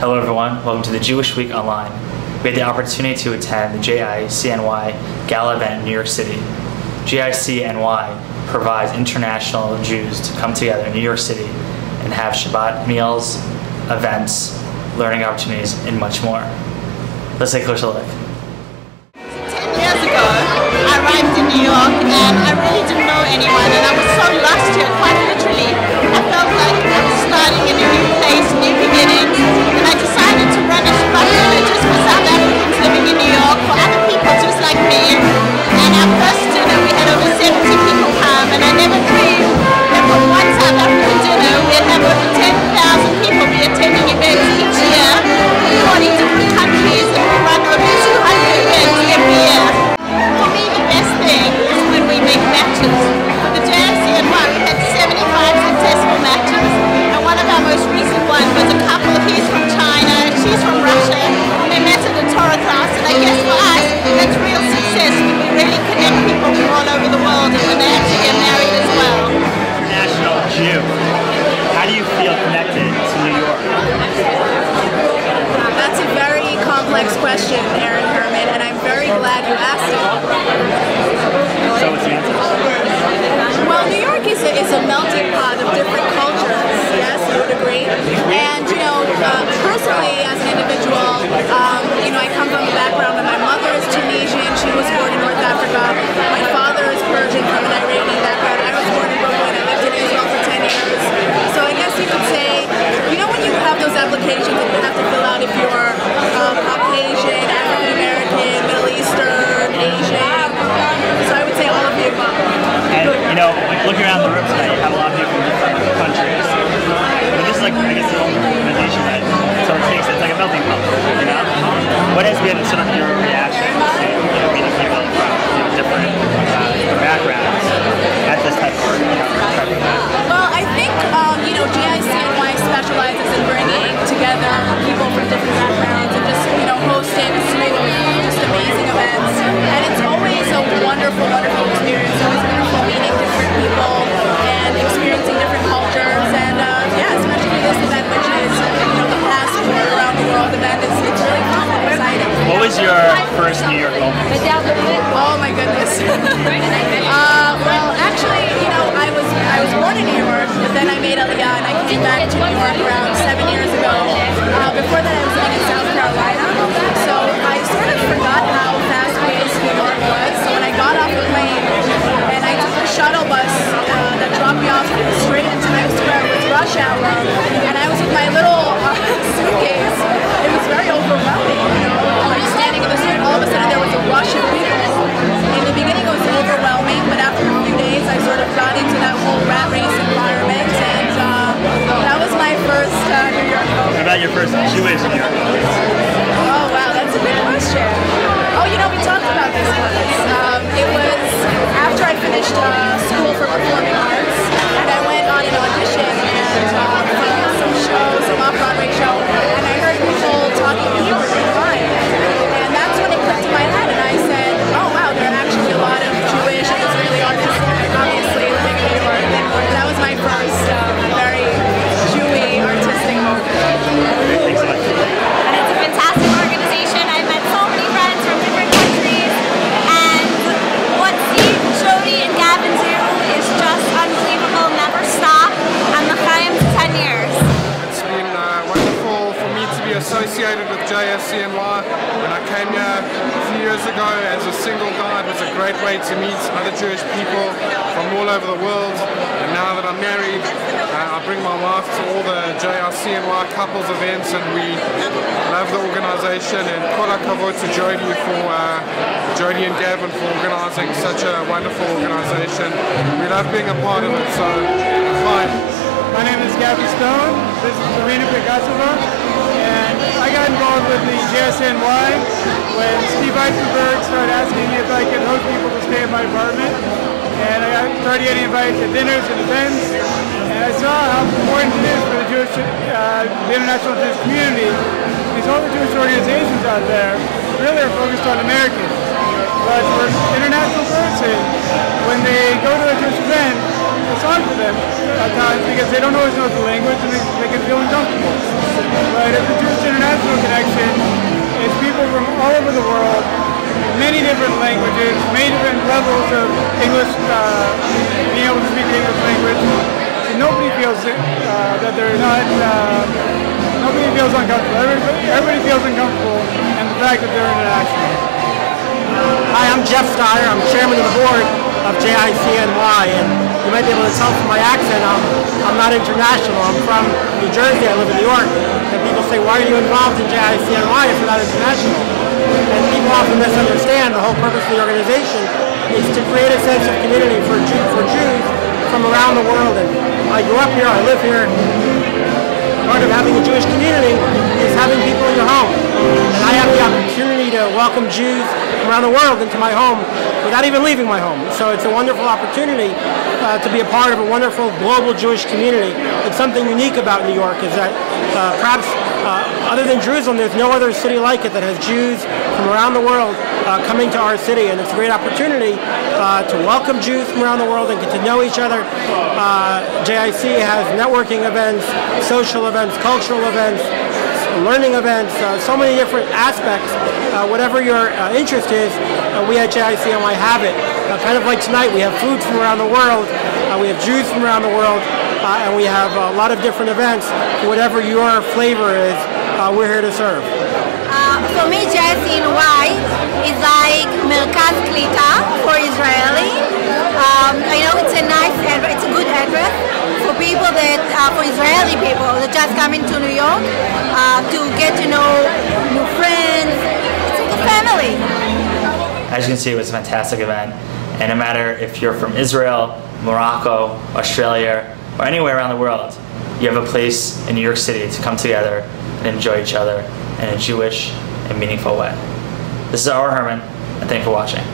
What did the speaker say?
Hello everyone, welcome to the Jewish Week Online. We had the opportunity to attend the JICNY Gala event in New York City. JICNY provides international Jews to come together in New York City and have Shabbat meals, events, learning opportunities, and much more. Let's take a closer look. 10 years ago, I arrived in New York and I really didn't know anyone, and I was so lost here, quite literally. I felt like I was starting in a new place, new beginnings, and I decided to run a Shabbat dinner just for South Africans living in New York, for other people just like me. And our first dinner, we had over 70 people come, and I never dreamed that from one South African dinner, we'd have over 10,000 people be attending events each year, 40 different countries, and we run over 200 events every year. For me, the best thing is when we make matches. For the JICNY, we had 75 successful matches, and one of our most recent ones was a couple. He's from China, she's from Russia. They met at a Torah class, and I guess for us, that's real success when we really connect people from all over the world and when they actually get married as well. International Jew, how do you feel connected to New York? That's a very complex question, Aaron Herman, and I'm very glad you asked it. So what's the answer? Well, New York is a melting pot of different cultures, yes, I would agree. And, personally, as an individual, I come from a background where my mother is Tunisian, she was born in North Africa. My father is Persian from an Iranian background. I was born in Brooklyn, I lived in Israel for 10 years. So I guess you could say, when you have those applications that you have to fill out if you're Caucasian, African American, Middle Eastern, Asian. So I would say all of the above. And looking around the room tonight, you have a lot of people from different countries. But this is I guess the only organization that sort of takes it's like a melting pot, What has been sort of your reaction to meeting people from different backgrounds at this type of event? Well, I think JICNY specializes in bringing together people from different backgrounds and just hosting a slew of just amazing events. And it's always a wonderful, wonderful experience. It's always wonderful meeting different people and experiencing different cultures. And especially this event, which is the passport around the world event, it's really fun and exciting. What was your first New York moment? Oh my goodness. Well, actually, I was born in New York, but then I made Aliyah and I came back to New York around 7 years ago. Before that, I was living in South Carolina, so I sort of forgot how fast-paced New York was. So when I got off the plane and I took the shuttle bus that dropped me off straight into Times Square, it was rush hour, and I was with my little suitcase. It was very overwhelming, like standing in the street. All of a sudden, there was a rush of people. In the beginning, it was overwhelming, but after a few days, I sort of got into that whole rat race environment, and that was my first New York moment. What about your first Jewish New York moment? Oh wow, that's a good question. Oh, we talked about this once. It was after I finished school for performing arts, and I went on an audition and for some show, some off-Broadway show, and I heard people talking Hebrew online, and that's when it clicked in my head, and I said, oh wow, there are actually a lot of Jewish and Israeli artists, obviously, living in New York. That was my first very Jewy artistic moment. Thanks so much. And it's a fantastic organization. I've met so many friends from different countries, and what Steve, Jody, and Gavin do is just unbelievable. Never stop, and l'chaim to 10 years. It's been wonderful for me to be associated with JICNY. When I came here a few years ago as a single guy, it was a great way to meet other Jewish people from all over the world. And now that I'm married, I bring my wife to all the JICNY couples events, and we love the organization. And kol hakavod to Jody and Gavin for organizing such a wonderful organization. We love being a part of it, so fine. My name is Gavin Stone. This is Serena Picassova, and I got involved with the JICNY when Steve Eisenberg started asking me if I could host people to stay in my apartment. And I started getting invited to dinners and events, and I saw how important it is for the the international Jewish community, because all the Jewish organizations out there really are focused on Americans. But for an international person, when they go to a Jewish event, it's hard for them at times because they don't always know the language and they can feel uncomfortable. But if the Jewish the world, many different languages, many different levels of English, being able to speak the English language. And nobody feels that they're not, nobody feels uncomfortable. Everybody feels uncomfortable, and the fact that they're international. Hi, I'm Jeff Steyer. I'm chairman of the board of JICNY, and you might be able to tell from my accent I'm not international. I'm from New Jersey. I live in New York. And people say, why are you involved in JICNY if you're not international? And people often misunderstand the whole purpose of the organization is to create a sense of community for Jews from around the world. And I grew up here, I live here. Part of having a Jewish community is having people in your home. And I have the opportunity to welcome Jews from around the world into my home without even leaving my home. So it's a wonderful opportunity to be a part of a wonderful global Jewish community. It's something unique about New York is that perhaps other than Jerusalem, there's no other city like it that has Jews from around the world coming to our city, and it's a great opportunity to welcome Jews from around the world and get to know each other. JIC has networking events, social events, cultural events, learning events, so many different aspects. Whatever your interest is, we at JICNY have it. Kind of like tonight, we have food from around the world, we have Jews from around the world, and we have a lot of different events. Whatever your flavor is, we're here to serve. For me, JICNY is like Merkaz Klita for Israeli. I know it's a nice address, it's a good address for people that, for Israeli people that just come into New York to get to know new friends. It's like a family. As you can see, it was a fantastic event. And no matter if you're from Israel, Morocco, Australia, or anywhere around the world, you have a place in New York City to come together and enjoy each other in a Jewish and meaningful way. This is Our Herman, and thank you for watching.